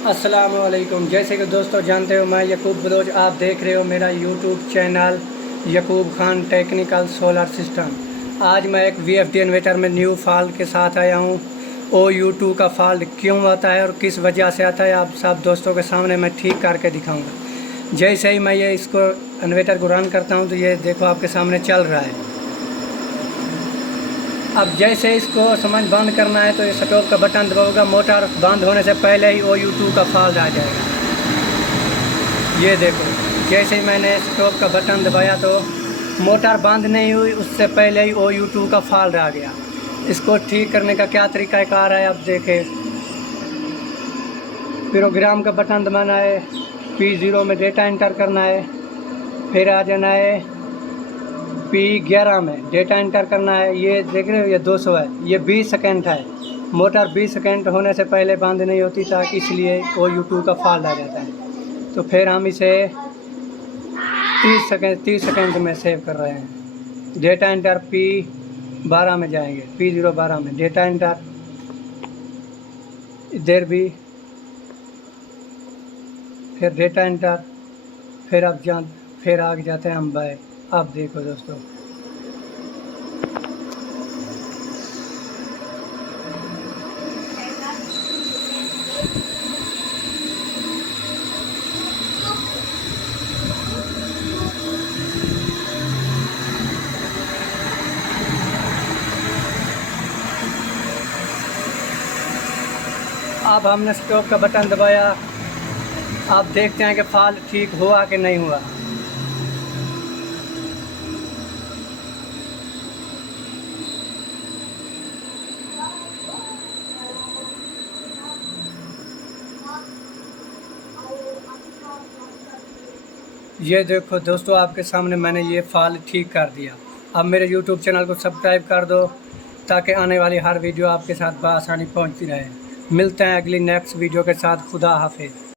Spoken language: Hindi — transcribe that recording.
अस्सलामुअलैकुम। जैसे कि दोस्तों जानते हो, मैं यकूब बलोच, आप देख रहे हो मेरा YouTube channel Yakub Khan technical solar system. आज मैं एक VFD इन्वर्टर में न्यू फॉल्ट के साथ आया हूँ। OU2 का फॉल्ट क्यों आता है और किस वजह से आता है, आप सब दोस्तों के सामने मैं ठीक करके दिखाऊंगा। जैसे ही मैं ये इसको इन्वर्टर को रन करता हूँ तो ये देखो आपके सामने चल रहा है। अब जैसे इसको समझ बंद करना है तो ये स्टॉप का बटन दबाओगा, मोटर बंद होने से पहले ही OU2 का फॉल्ट आ जाएगा। ये देखो, जैसे ही मैंने स्टॉप का बटन दबाया तो मोटर बंद नहीं हुई, उससे पहले ही OU2 का फॉल्ट आ गया। इसको ठीक करने का क्या तरीक़ाकार है, अब देखें। प्रोग्राम का बटन दबाना है, P0 में डेटा एंटर करना है, फिर आ जाना है P11 में डेटा एंटर करना है। ये देख रहे हो, ये 200 है, ये 20 सेकेंड है। मोटर 20 सेकेंड होने से पहले बंद नहीं होती था, इसलिए OU2 का फॉल्ट आ जाता है। तो फिर हम इसे 30 सेकेंड में सेव कर रहे हैं। डेटा एंटर P12 में जाएंगे, P012 में डेटा एंटर, इधर भी फिर डेटा एंटर, फिर आगे जाते हैं हम बाय। अब देखो दोस्तों, अब हमने स्टॉप का बटन दबाया। अब देखते हैं कि फॉल्ट ठीक हुआ कि नहीं हुआ। ये देखो दोस्तों, आपके सामने मैंने ये फॉल्ट ठीक कर दिया। अब मेरे YouTube चैनल को सब्सक्राइब कर दो ताकि आने वाली हर वीडियो आपके साथ बआसानी पहुंचती रहे। मिलते हैं अगली नेक्स्ट वीडियो के साथ। खुदा हाफिज़।